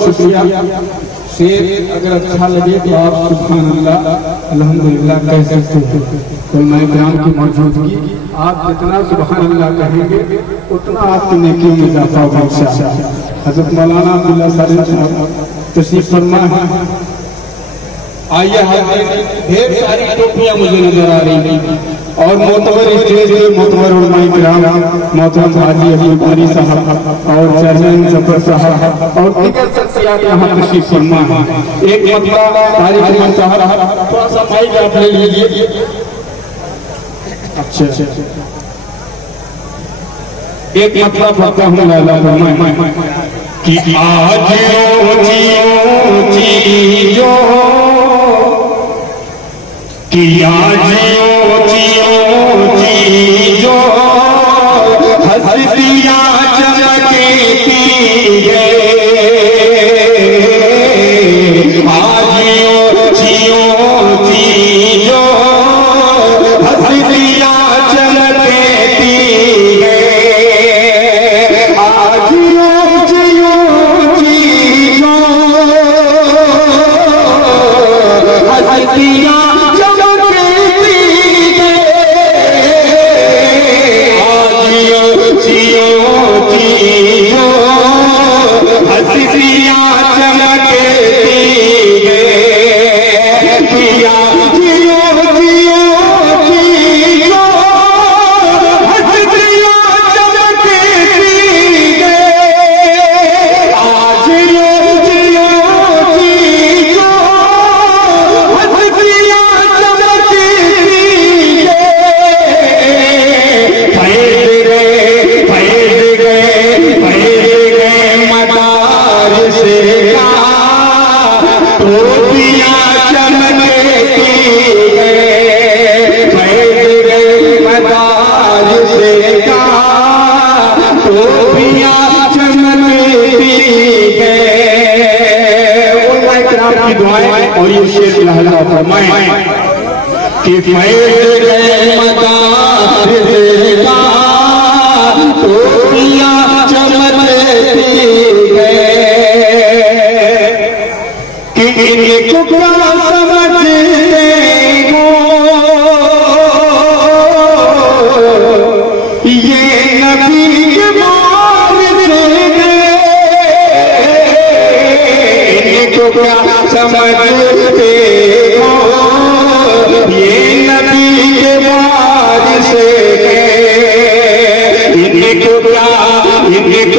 शुक्रिया। शेर अगर अच्छा लगे तो आप सुभान अल्लाह अल्हम्दुलिल्लाह कह सकते हैं। तो मैं बयान की मौजूदगी आप जितना सुभान अल्लाह कहेंगे उतना आपकी नेकी में इजाफा होगा इंशाअल्लाह। हज़रत मौलाना अब्दुल्ला साहब तशरीफ फरमा है। आइए ढेर सारी टोपियां मुझे नजर आ रही हैं और मोतबर स्टेज पे मोतबर उलमाए किराम, मोहतरम हाजी अब्दुल बारी साहब और चेयरमैन जफर साहब और दीगर शख्सियात यहाँ तशरीफ फरमा है। एक मतला तारिक अहमद साहब थोड़ा सा माइक आप ले लीजिए। अच्छा एक मतला पढ़ता हूँ कि आज जियो कि आज जो हस्तियां चमकती है आज जियो जो हस्तियां चमकती है आज जियो हस्तियां और ये शेर लहला फरमाए कि फैल गए मदारिस का टोपियां चमकती गए कि इनको क्या समझते हो ये नबी के इनको क्या समझते हो ये नबी के बाद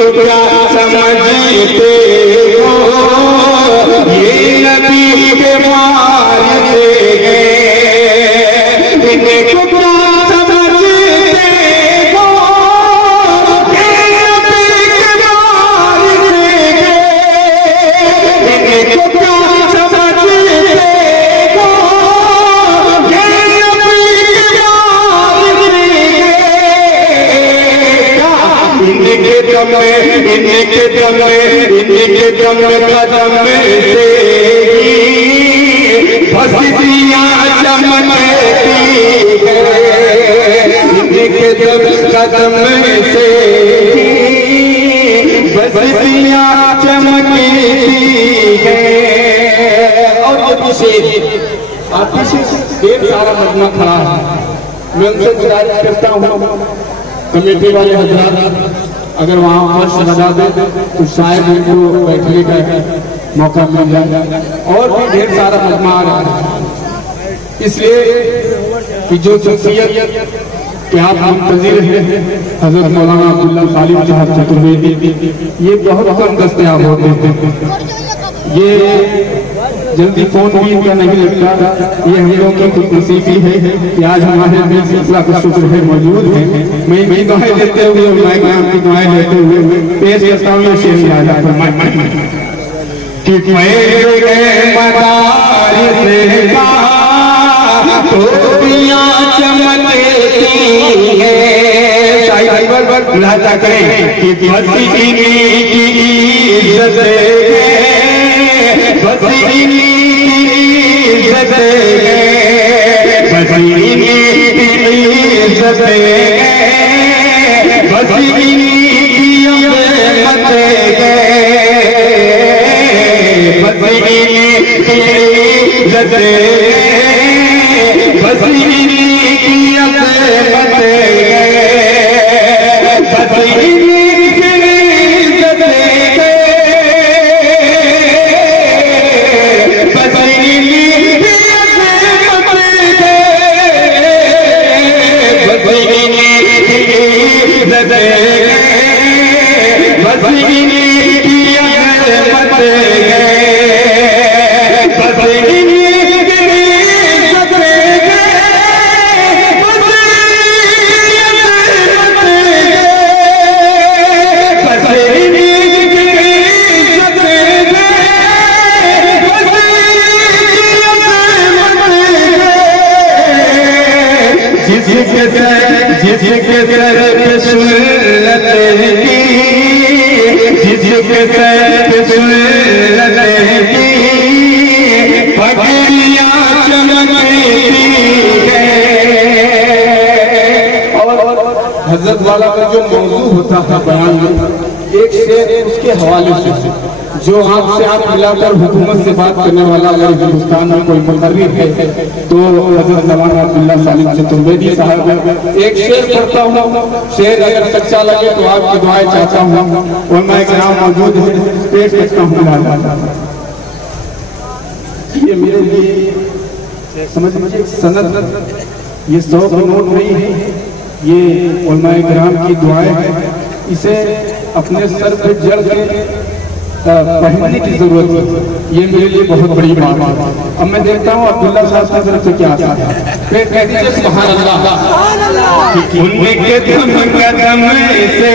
इनको क्या समझते हो, ये नबी के मारते हैं। इनको क्या समझते हो, ये नबी के मारते हैं। इनको क्या समझते हो, ये नबी के मारते हैं। इनके दम में कदम से बस्तियां चमकती है। इनके कदम से बस्तियां चमकती है। और ये पीछे ढेर सारा मजमा खड़ा है। मैं उनसे गुजारिश करता हूँ, कमेटी वाले हजरात अगर वहाँ फर्श लगा दे तो शायद इनको बैठने का मौका मिल जाए। और भी ढेर सारा मजमा आ रहा है, इसलिए कि जो शख्सियत कि आप मुंतजिर हैं हजरत मौलाना अब्दुल्ला सालिम साहब चतुर्वेदी, ये बहुत कम दस्तयाब होते हैं। ये जल्दी फोन भी इनका नहीं लगता। ये हम लोग की खुशनसीबी है कि आज हमारे दिल सिलसिला का शुक्र है मौजूद है। मैं इनकी दुआएं देते हुए की दुआएं लेते हुए पेश करता हूँ ये शेर कि बुलाता करें कि हजरत वाला का जो मौजू होता था बयान में, एक शेर उसके हवाले से जो आपसे आप मिलाकर हुकूमत से बात करने वाला अगर हिंदुस्तान में कोई मुकर्रिर है तो हजरत मौलाना अब्दुल्ला सालिम चतुर्वेदी साहब है। एक शेर पढ़ता हूँ, शेर अगर सच्चा लगे तो आपकी दुआएं चाहता हूँ। उलमा किराम मौजूद है, पेश करता हूँ। ये मेरे लिए समझ लीजिए सनद, ये 100 का नोट नहीं है, ये उलमा किराम की दुआएं हैं। इसे अपने सर पे जड़ के पहनने की जरूरत है। ये मेरे लिए बहुत बड़ी बात है। अब मैं देखता हूँ अब्दुल्ला साहब की तरफ से क्या आता है। फिर कह दीजिए सुभान अल्लाह। उनके कदम से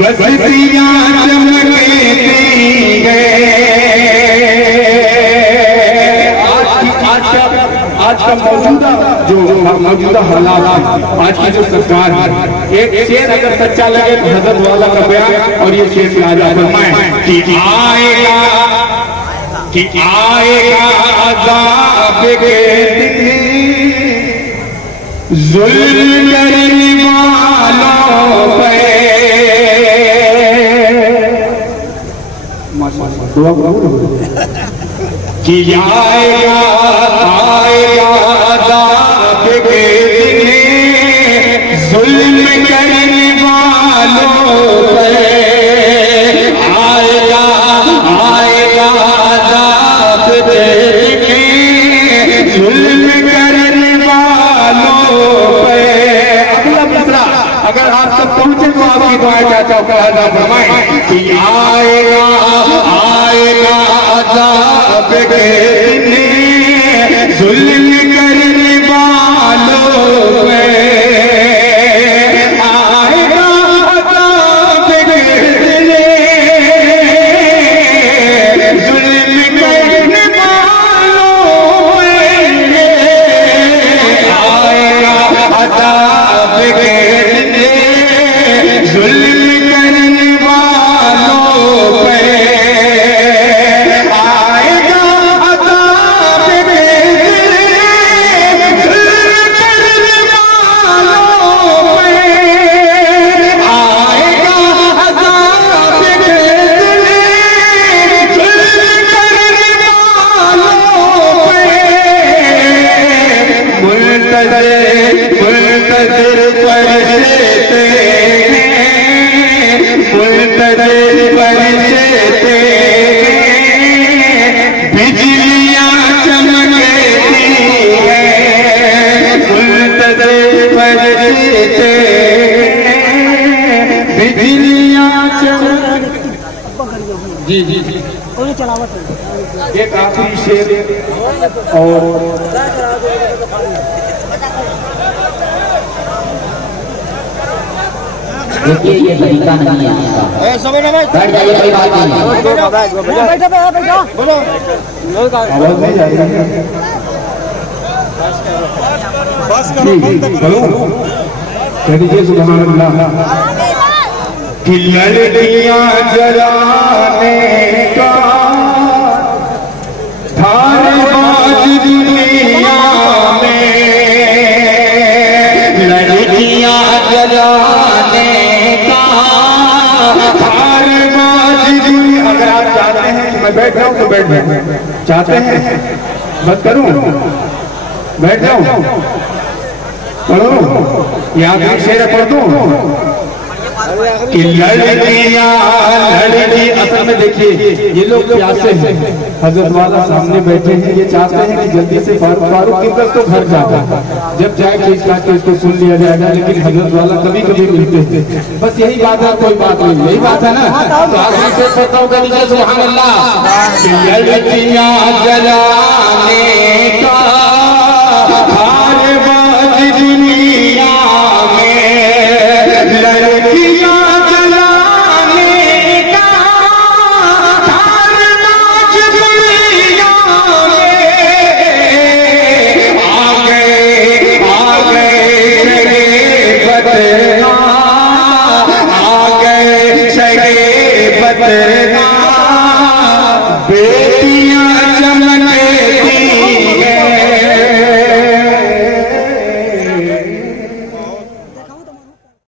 बस्तियां चमकती है। आज का मौजूदा हालात है, आज की जो सरकार है, एक शेर अगर सच्चा लगे तो हजरत वाला का बयान और ये शेर राजा फरमाए कि आएगा अज़ाब के दिन जुल्म करने वालों पे। दुआ कि आएगा अज़ाब के दिन जुल्म करने वालों पे। आएगा अज़ाब के दिन जुल्म करने वालों पे। अगला दूसरा अगर आप सब पहुंचे तो बाप की दुआ चाचा को अदा फरमाए कि आएगा आएगा अज़ाब के दिन जुल्म करने वालों पे, आएगा अज़ाब के दिन जुल्म करने वालों पे, आएगा अज़ाब के दिन जुल्म करने वालों पे, आएगा अज़ाब के दिन जुल्म करने वालों पे, आएगा अज़ाब के दिन जुल्म करने वालों पे, मुंतज़िर परिश्ते हैं, मुंतज़िर परिश्ते हैं, बिजलियां चमकती हैं, मुंतज़िर परिश्ते हैं, बिजलियां चमकती। जी जी जी एक आखिरी शेर और देखिए ये तरीका नहीं है इसका। बैठ जाइए, कोई बात नहीं। आवाज नहीं जा रही है। कह दीजिए सुभान अल्लाह। कि लड़कियां जलाने का धारबाज दुनिया में, लड़कियां जलाने का धारबाज दुनिया। अगर आप चाहते हैं कि मैं बैठ जाऊं तो बैठ जाऊं, चाहते हैं बस करूं, बैठ जाऊं, पढ़ो या आखिरी शेर पढ़ दूं कि लड़कियां लड़की। असल में देखिए ये लोग प्यासे हैं, हजरत वाला सामने बैठे हैं, ये चाहते हैं कि जल्दी से फारूक की बस तो घर जाता है, जब जाए खींच काट के इसको सुन लिया जाएगा, लेकिन हजरत वाला कभी कभी मिलते हैं, बस यही बात है, कोई बात नहीं, यही बात है ना। तो आगे से बताओ कभी सुभान अल्लाह। लड़कियां जलाने